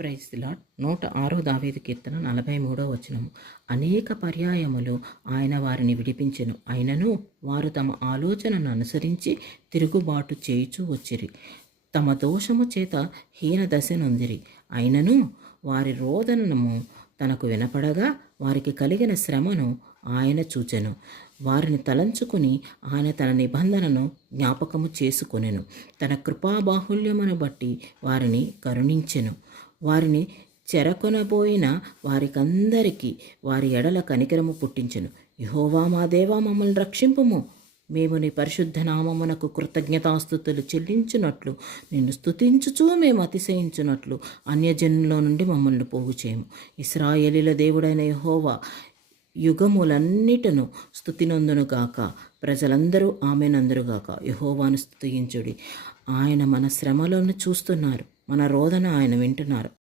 ప్రైజ్లా నూట ఆరో దావేది కీర్తన నలభై మూడో వచనము. అనేక పర్యాయములు ఆయన వారిని విడిపించెను. అయినను వారు తమ ఆలోచనను అనుసరించి తిరుగుబాటు చేయుచూ వచ్చిరి. తమ దోషము చేత హీన దశ నొందిరి. అయినను వారి రోదనము తనకు వినపడగా వారికి కలిగిన శ్రమను ఆయన చూచెను. వారిని తలంచుకుని ఆయన తన నిబంధనను జ్ఞాపకము చేసుకొనెను. తన కృపాబాహుల్యమును బట్టి వారిని కరుణించెను. వారిని చెరకొనబోయిన వారికందరికీ వారి ఎడల కనికరము పుట్టించెను. యహోవా మా దేవా మమ్మల్ని రక్షింపుము. మేము నీ పరిశుద్ధ నామమునకు కృతజ్ఞతాస్థుతులు చెల్లించునట్లు నిన్ను స్థుతించుచూ మేము అతిశయించునట్లు అన్యజనుల నుండి మమ్మల్ని పోగు చేయము ఇస్రాయేలీల దేవుడైన యహోవా యుగములన్నిటను స్థుతినందునుగాక ప్రజలందరూ ఆమెనందరుగాక. యహోవాను స్థుతించుడి ఆయన మన శ్రమలను చూస్తున్నారు. మన రోదన ఆయన వింటున్నారు.